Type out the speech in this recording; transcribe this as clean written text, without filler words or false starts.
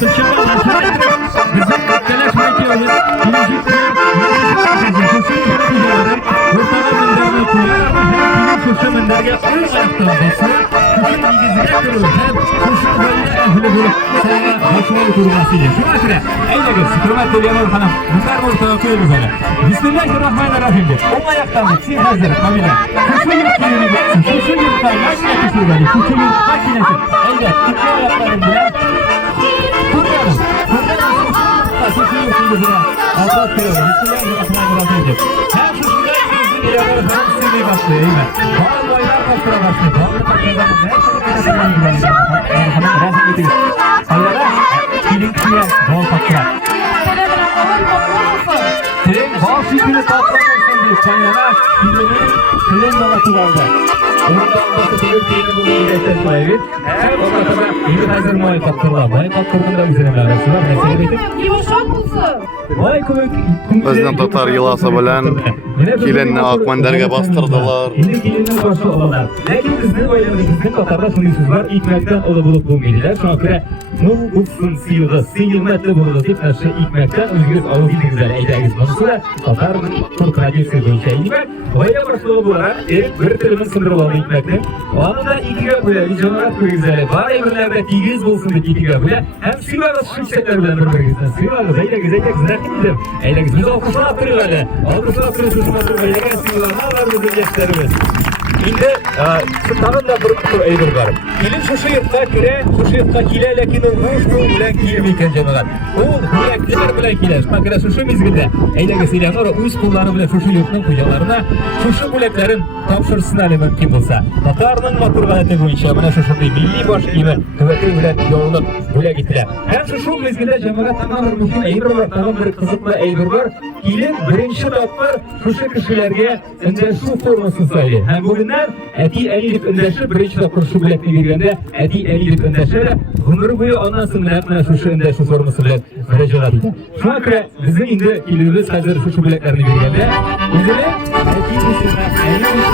Bizim Keleş Mekiyo'nun birinci Şuşu Mender'e ön ayaktan basıyor. Şuşu ilgizine kırılır. Hem Şuşu böyle ehli bulup sana başarılı kurulmasıyla. Şu vakire eyle göz. Hürmet Deliyanur Hanım. Bunlar mı ortaya koyuyoruz öyle. Bismillahirrahmanirrahim. Ön ayaktan da çiğ hazır. Kamile. Şuşu yurt kuyunu geçsin. Şuşu yurttan yaş yakışır böyle. Şuşu yurt makinesi. Eyle. Tıklı ayaklarım bile. Kurtarın. Şuşu yurt kuyunu Allah kırıyorum. Bismillahirrahmanirrahim. Hem Şuşu'da Deliyanur Hanım sürmeyi başlıyor. İyi mi? Bağlı boylar bastıra başlıyor. Bağlı bakımdan her şeyi kadar güvenliyor. Hayırlar. Kilinkiye bol fatura. Tren bal şüpheli tatlamasın diye kaynana birbirinin tren dalatı vardı. Onun da olması sebep değil bu ücretler sahibi. Her o kadar iyi hazır muayet attırlar. Muayet attırdığında da üzerine arası var. Bizden Tatar Yılasa bilen Kilenni Akmender'e bastırdılar. Şimdi Kilenni başlı olanlar. Lakin bizden oylarımızın Tatar'da sınırsızlar ilkmekten ola bulup bulmaydılar. Şu an kere Nul Ufsun Siyu'da Siyilmet'le bulundu deyip her şey ilkmekten özgürüz ağız gibi güzel eydeniz konusu da Tatar Türk Radyosu bir şey ilmek. Oyla başlı olarak bir telimin sınırı olan ilkmekten. O anda iki göbüle, bir cemaat koyu güzel. Var emirlerde ilginiz bulsun deyip iki göbüle. Hem Siva'da şimşekler bilen birbirinizden. Siva'da eyle güzel güzel. Eyle güzel. Biz alkışlar attırıyor öyle. Alkışlar attırıyor sözüm attırıyor. Eyle Siva'da ne var bizim gençlerimiz. Şimdi Sultan'ın da bir eybir var. İlim şu yurtta kire, şu yurtta kile, lakin o hoş bu bilen kilmeyken cemaat. O huyaklar bilen kile. Bakın şu mizginde. Eyle gesiyle sonra üst kulları bile şu yurtun kucalarına şu buleklerin tapşırısına mümkün bulsa. Tatar'ın maturvaleti bu işe. Bana şu milli baş gibi kuvveti bile yoğunluk böyle gittiler. Hem şu mizginde cemaat tamamen muhim eybir var. Tamam bir kızıklı eybir var. İlim birinci doktor şu kişilerge önce şu formasını sayıyor. Hem bugünler eti elilip öndeşi birinci doktor şu biletini girgende eti elilip öndeşi bunları boyu ondan sonra şu öndeşi forması bilet vereceğiz. Şu an kere bizim indi ilimiz hazır şu biletlerini girgende üzerine eti üstüne elilip öndeşi